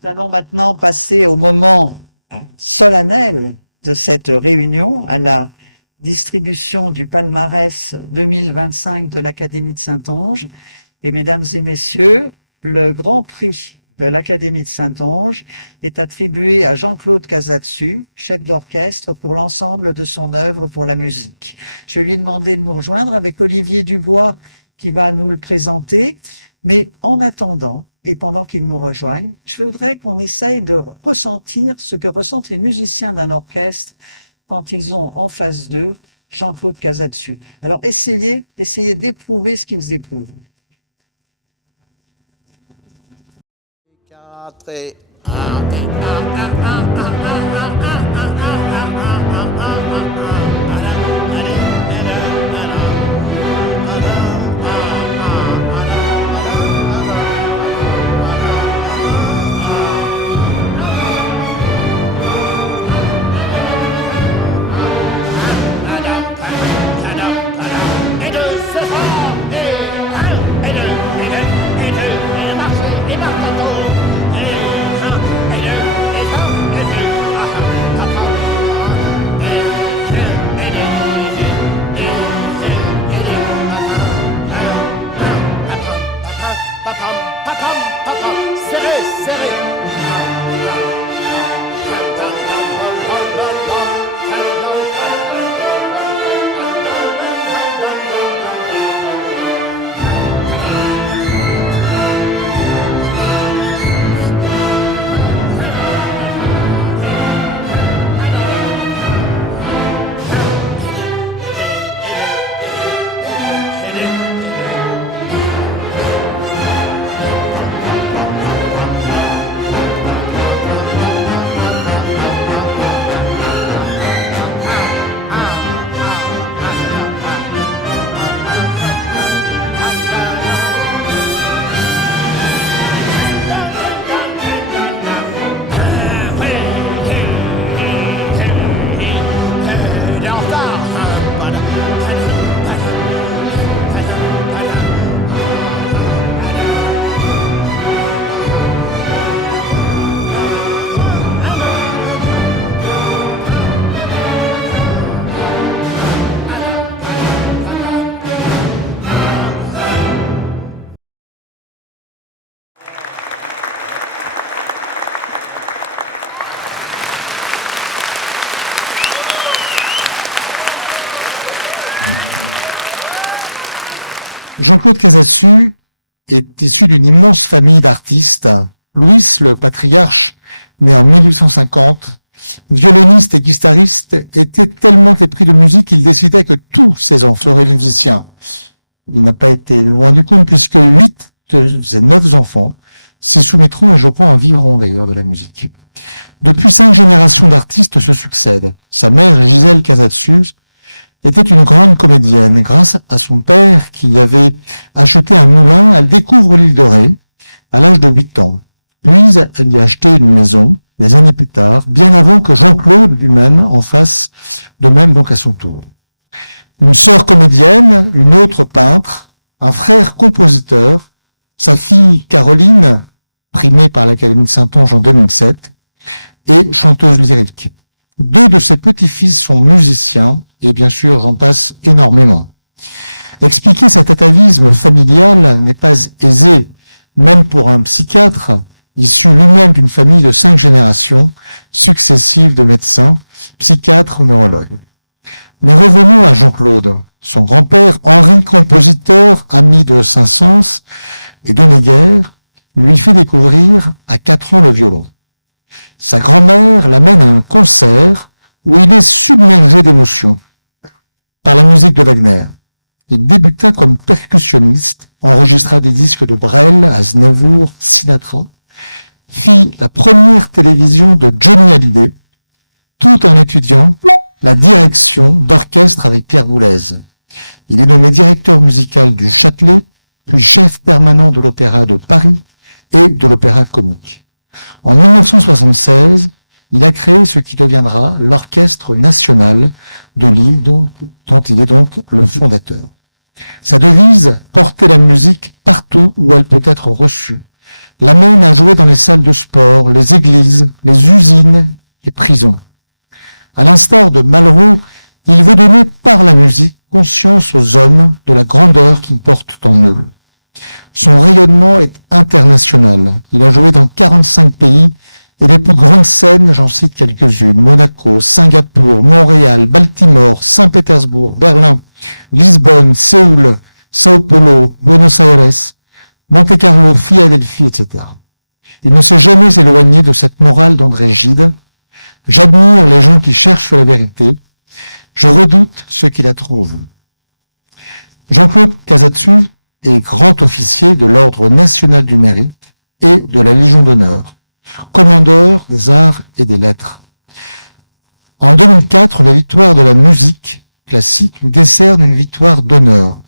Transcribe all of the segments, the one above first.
Nous allons maintenant passer au moment solennel de cette réunion, à la distribution du palmarès 2025 de l'Académie de Saint-Onge. Et mesdames et messieurs, le grand prix de l'Académie de Saint-Onge est attribué à Jean-Claude Casatsu, chef d'orchestre, pour l'ensemble de son œuvre pour la musique. Je lui ai demandé de nous rejoindre avec Olivier Dubois qui va nous le présenter. Mais en attendant, et pendant qu'il nous rejoigne, je voudrais qu'on essaye de ressentir ce que ressentent les musiciens d'un orchestre quand ils ont en face d'eux Jean-Claude Casatsu. Alors essayez d'éprouver ce qu'ils éprouvent. 4 et 4. Jean-Claude Casatsu est issu d'une immense famille d'artistes. Louis, le patriarche, né en 1850, violoniste et guitariste, était tellement épris de musique qu'il décidait que tous ses enfants seraient musiciens. Il n'a pas été loin du compte puisque 8 de ses 9 enfants s'y soumettront et je crois en vivront d'ailleurs de la musique. Depuis 5 générations d'artistes se succèdent. Sa mère, Gisèle Casatsu, était une grande comédienne. Grâce à son père qui avait acheté un moulin, elle découvre l'île de Ré à l'âge de 8 ans. Puis elle y a acheté une maison des années plus tard, bien avant que Jean-Claude lui-même en fasse de même donc à son tour. Une sœur comédienne, une autre peintre, un frère compositeur, sa fille Caroline, primée par l'Académie de Saint-Onge en 2007, et chanteuse lyrique. 2 de ses petits-fils sont musiciens, et bien sûr, j'en passe énormément. Expliquer cet atavisme familial n'est pas aisé, même pour un psychiatre, issu lui-même d'une famille de 5 générations successives de médecins, psychiatres ou neurologues. Mais revenons à Jean-Claude. Son grand-père, Henri, compositeur, ami de Saint-Saëns et de Néguère, lui fait découvrir à 4 ans le violon. Sa grand-mère l'amène à un concert où il est submergé d'émotions par la musique de Wagner. Il débuta comme percussionniste, enregistra des disques de Brel, Aznavour, Sinatra, fit la première télévision de Johnny Hallyday, tout en étudiant la direction d'orchestre avec Pierre Boulez. Il est nommé directeur musical du Châtelet, puis chef permanent de l'Opéra de Paris et de l'Opéra Comique. En 1976, il a créé ce qui deviendra l'Orchestre national de Lille, dont il est donc le fondateur. Sa devise, porter la musique partout où elle peut être reçue, l'amène à jouer dans les salles de sport, les églises, les usines, les prisons. À l'instar de Malraux, il veut donner par la musique conscience aux hommes de la grandeur qu'ils portent en eux. Son rayonnement est international. Il a joué dans 45 pays et les plus grandes scènes, j'en cite quelques-unes, Monaco, Singapour, Montréal, Baltimore, Saint-Pétersbourg, Berlin, Lisbonne, Séoul, Sao Paulo, Buenos Aires, Monte-Carlo, Philadelphie, etc. Il ne s'est jamais éloigné de cette morale d'André Gide. J'admire les gens qui cherchent la vérité. Je redoute ceux qui la trouvent. Jean-Claude Casadesus est grand officier de l'Ordre national du mérite et de la Légion d'honneur, commandeur des arts et des lettres. En 2004, la victoire de la musique classique lui décerne une victoire d'honneur.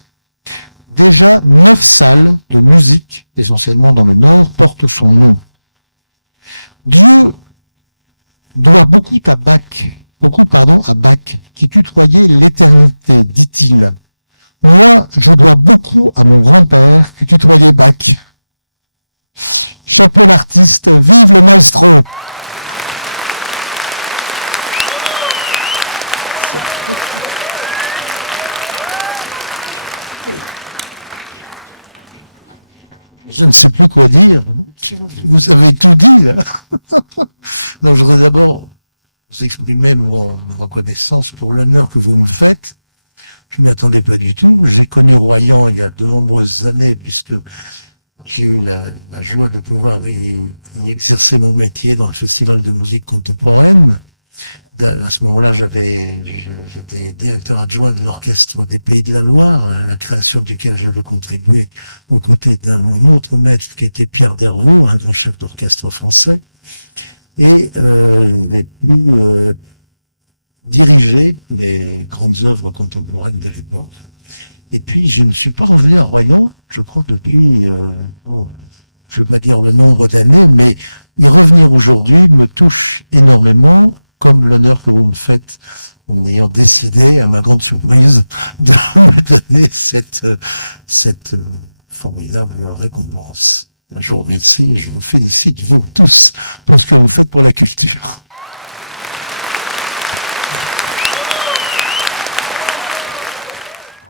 Déjà 9 salles de musique, essentiellement dans le Nord, portent son nom. Dieu doit beaucoup à Bach, qui tutoyait l'éternité, dit-il. Moi, je dois beaucoup à mon grand-père qui tutoyait Bach. Chapeau l'artiste, vive le maestro! Je ne sais plus quoi dire. Vous avez tout dit, là. Donc, je voudrais d'abord vous exprimer ma reconnaissance pour l'honneur que vous me faites. Je ne m'y attendais pas du tout. J'ai connu Royan il y a de nombreuses années, puisque j'ai eu la joie de pouvoir y exercer mon métier dans le Festival de musique contemporaine. À ce moment-là, j'étais directeur adjoint de l'Orchestre des Pays de la Loire, à la création duquel j'avais contribué aux côtés d'un autre maître qui était Pierre Dervaux, un grand chef d'orchestre français. Et j'ai pu diriger les grandes œuvres contemporaines de l'époque. Et puis, je ne suis pas revenu à Royan, je crois, depuis, je vais pas dire le nombre d'années, mais y revenir aujourd'hui me touche énormément, comme l'honneur que vous me faites en ayant décidé, à ma grande surprise, de me donner cette formidable récompense. Je vous remercie et je vous félicite, vous tous, pour ce que vous faites pour la culture.